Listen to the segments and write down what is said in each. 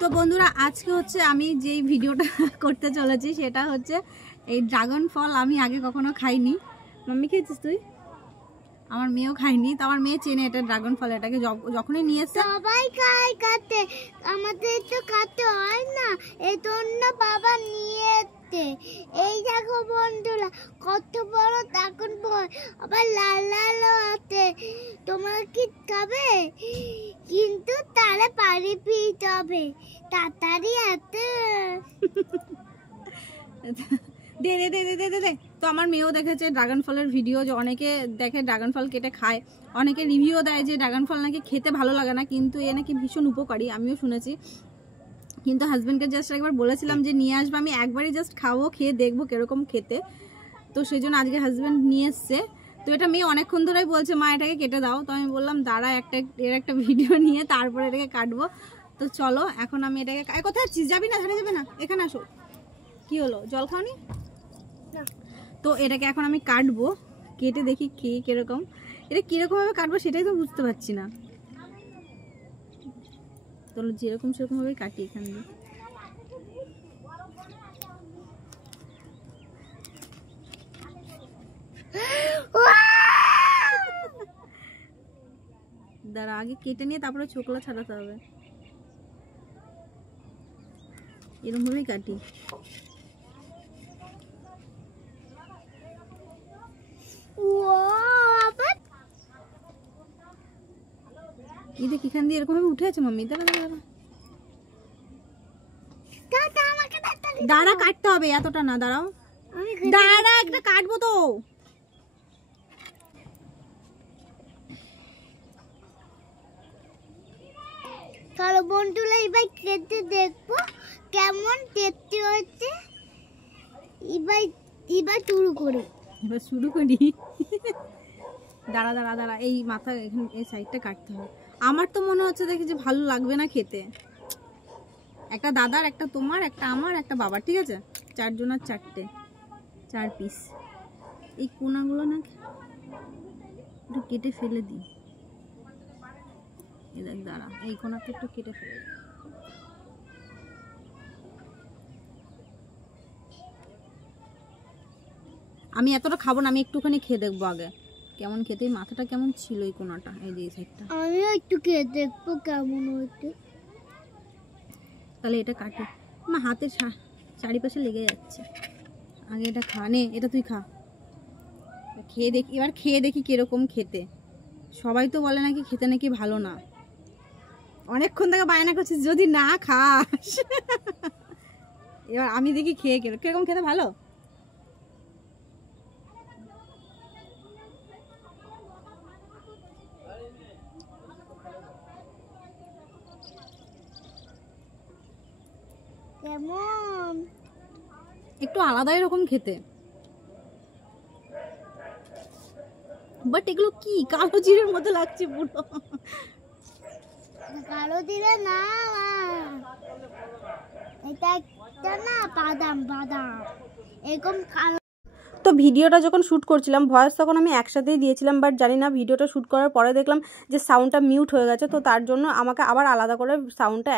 তো বন্ধুরা আজকে হচ্ছে আমি যে ভিডিওটা করতে চলেছি সেটা হচ্ছে এই ড্রাগন ফল। আমি আগে কখনো খাইনি। মাম্মি খেয়েছিস তুই? আমার মেয়েও খাইনি, তো আমার মেয়ে চেনে এটা ড্রাগন ফল। এটাকে যখনই নিয়ে এসে সবাই খায়, কাটে, আমাদের তো কাটতে হয় না, এই জন্য বাবা নিয়ে এসে। এই দেখো বন্ধুরা কত বড় ড্রাগন ফল, আবার লাল লাল আছে। তোমরা কি খাবে? কিন্তু তাহলে পানি পিতে হবে, তাড়াতাড়ি আছে। দে দে দে দে দে দে। তো আমার মেয়েও দেখেছে ড্রাগন ফলের ভিডিও, যে অনেকে দেখে ড্রাগন ফল কেটে খায়, অনেকে রিভিউও দেয় যে ড্রাগন ফল নাকি খেতে ভালো লাগে না, কিন্তু এ নাকি ভীষণ উপকারী। আমিও শুনেছি, কিন্তু হাজব্যান্ডকে জাস্ট একবার বলেছিলাম যে নিয়ে আসবে, আমি একবারই জাস্ট খাবো, খেয়ে দেখবো কিরকম খেতে। তো সেই জন্য আজকে হাজব্যান্ড নিয়ে এসছে। তো এটা মেয়ে অনেকক্ষণ ধরেই বলছে মা এটাকে কেটে দাও। তো আমি বললাম দাঁড়া এর একটা ভিডিও নিয়ে তারপরে এটাকে কাটবো। তো চলো এখন আমি এটাকে কোথায় যাচ্ছিস? যাবি না, ধারে যাবে না, এখানে আসো। কি হলো, জল খাওনি? তো এটাকে এখন আমি কাটবো, কেটে দেখি কিরকম, এটা কিরকম ভাবে কাটবো সেটাই তো বুঝতে পারছি না। তো যেরকম সেরকম ভাবে কাটি এখান দিয়ে। দাঁড়া আগে কেটে নিয়ে তারপরে ছোকলা ছাড়াতে হবে। এরকম ভাবেই কাটি। দেখ এখান দিয়ে এরকম ভাবে উঠে আছে মাম্মি। দাঁড়া দাঁড়া দাঁড়া, কাটতে হবে, এতটা না, দাঁড়াও দাঁড়া, একটা কাটবো তো। চলো বন্ধুরা এবার কেটে দেখবো কেমন দেখতে হচ্ছে। এবার শুরু করি। দাঁড়া দাঁড়া দাঁড়া, এই মাথা এখানে এই সাইডটা কাটতে হবে। আমার তো মনে হচ্ছে দেখি যে ভালো লাগবে না খেতে। একটা দাদার, একটা তোমার, একটা আমার, একটা বাবার, ঠিক আছে? 4 জনের 4 পিস। এই কোনাগুলো না একটু কেটে ফেলে দিই। এই দেখ দাঁড়া, এই কোনাটা একটু কেটে ফেলে দিই। আমি এতটা খাবো না, আমি একটুখানি খেয়ে দেখবো আগে কেমন খেতে। মাথাটা কেমন ছিল এই কোনাটা, এই যে এই সাইডটা। আমিও একটু খেয়ে দেখবো কেমন হচ্ছে। তাহলে এটা কাটি। আমার হাতের চারিপাশে লেগে যাচ্ছে। আগে এটা খা, নে এটা তুই খা, খেয়ে দেখি। এবার খেয়ে দেখি কিরকম খেতে। সবাই তো বলে নাকি খেতে নাকি ভালো না। অনেকক্ষণ থেকে বায়না করছিস যদি না খাস। এবার আমি দেখি খেয়ে কিরকম খেতে। ভালো? কেমন? একটু আলাদা এরকম খেতে। বাট এগুলো কি কালো জিরের মতো লাগছে পুরো। কালো জিরে না, এটা একটা না বাদাম এরকম কালো। তো ভিডিওটা যখন শ্যুট করছিলাম ভয়েস তখন আমি একসাথেই দিয়েছিলাম, বাট জানি না ভিডিওটা শ্যুট করার পরে দেখলাম যে সাউন্ডটা মিউট হয়ে গেছে। তো তার জন্য আমাকে আবার আলাদা করে সাউন্ডটা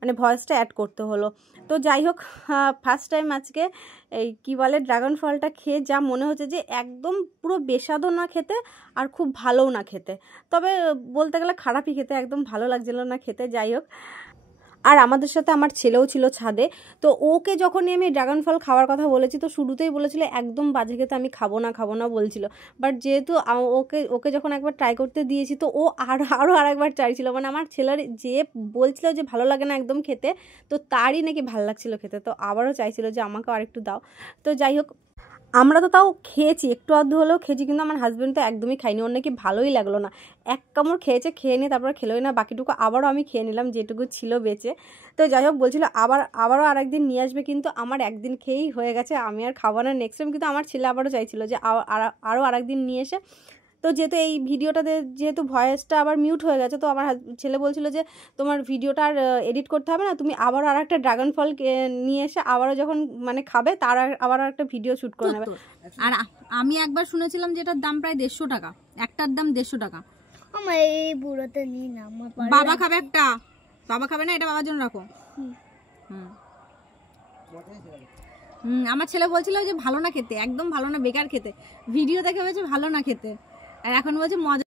মানে ভয়েসটা অ্যাড করতে হলো। তো যাই হোক, ফার্স্ট টাইম আজকে এই কী বলে ড্রাগন ফলটা খেয়ে যা মনে হচ্ছে যে একদম পুরো বেস্বাদও না খেতে আর খুব ভালোও না খেতে, তবে বলতে গেলে খারাপই খেতে, একদম ভালো লাগছিল না খেতে। যাই হোক, আর আমাদের সাথে আমার ছেলেও ছিল ছাদে। তো ওকে যখনই আমি ড্রাগন ফল খাওয়ার কথা বলেছি, তো শুরুতেই বলেছিল একদম বাজে খেতে, আমি খাবো না বলছিল। বাট যেহেতু ওকে যখন একবার ট্রাই করতে দিয়েছি, তো ও আরও আরেকবার চাইছিল। মানে আমার ছেলের যে বলছিল যে ভালো লাগে না একদম খেতে, তো তারই নাকি ভালো লাগছিল খেতে, তো আবারও চাইছিল যে আমাকেও আরেকটু দাও। তো যাই হোক, আমরা তো তাও খেয়েছি, একটু আধটু হলেও খেয়েছি, কিন্তু আমার হাজব্যান্ড তো একদমই খাইনি। ওর নাকি ভালোই লাগলো না। এক কামড় খেয়েছে, খেয়ে নিয়ে তারপরে খেলোই না। বাকিটুকু আবারও আমি খেয়ে নিলাম যেটুকু ছিল বেঁচে। তো যাই হোক, বলছিল আবারও আরেকদিন নিয়ে আসবে, কিন্তু আমার একদিন খেয়েই হয়ে গেছে, আমি আর খাবো না নেক্সট টাইম। কিন্তু আমার ছেলে আবারও চাইছিল যে আরও আরেকদিন নিয়ে এসে। তো যেহেতু এই ভিডিওটাতে যেহেতু ভয়েসটা আবার মিউট হয়ে গেছে, তো আমার ছেলে বলছিল যে তোমার ভিডিওটা আর এডিট করতে হবে না, তুমি আবারও আর একটা ড্রাগন ফল নিয়ে এসে আবারও যখন মানে খাবে তার আবার একটা ভিডিও শ্যুট করে নেবে। আর আমি একবার শুনেছিলাম যে এটার দাম প্রায় 150 টাকা, একটার দাম 150 টাকা। আমার এই বুড়োটা নিয়ে না, বাবা খাবে একটা, বাবা খাবে না, এটা বাবার জন্য রাখো। আমার ছেলে বলছিল যে ভালো না খেতে, একদম ভালো না, বেকার খেতে, ভিডিও দেখে বলছে ভালো না খেতে, আর এখন বলছে মজা,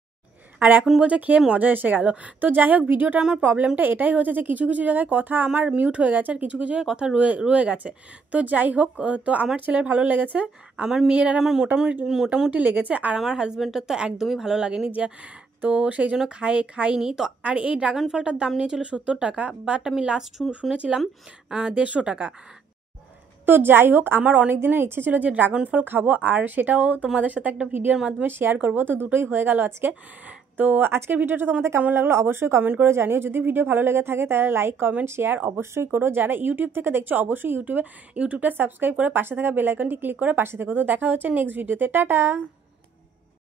আর এখন বলছে খেয়ে মজা এসে গেল। তো যাই হোক, ভিডিওটা আমার প্রবলেমটা এটাই হচ্ছে যে কিছু কিছু জায়গায় কথা আমার মিউট হয়ে গেছে আর কিছু কিছু জায়গায় কথা রয়ে গেছে। তো যাই হোক, তো আমার ছেলের ভালো লেগেছে, আমার মেয়ের আর আমার মোটামুটি লেগেছে, আর আমার হাজব্যান্ডের তো একদমই ভালো লাগেনি, যে তো সেই জন্য খাইনি। তো আর এই ড্রাগন ফলটার দাম নিয়েছিল 70 টাকা, বাট আমি লাস্ট শুনেছিলাম 150 টাকা। তো যাই হোক, আমার অনেক দিনের ইচ্ছে ছিল যে ড্রাগন ফল খাবো, আর সেটাও তোমাদের সাথে একটা ভিডিওর মাধ্যমে শেয়ার করব। তো দুটোই হয়ে গেল আজকে। তো আজকের ভিডিওটা তোমাদের কেমন লাগলো অবশ্যই কমেন্ট করে জানিও। যদি ভিডিও ভালো লেগে থাকে তাহলে লাইক, কমেন্ট, শেয়ার অবশ্যই করো। যারা ইউটিউব থেকে দেখছো অবশ্যই ইউটিউবটা সাবস্ক্রাইব করে পাশে থাকা বেল আইকনটি ক্লিক করে পাশে থেকো। তো দেখা হচ্ছে নেক্সট ভিডিওতে। টাটা।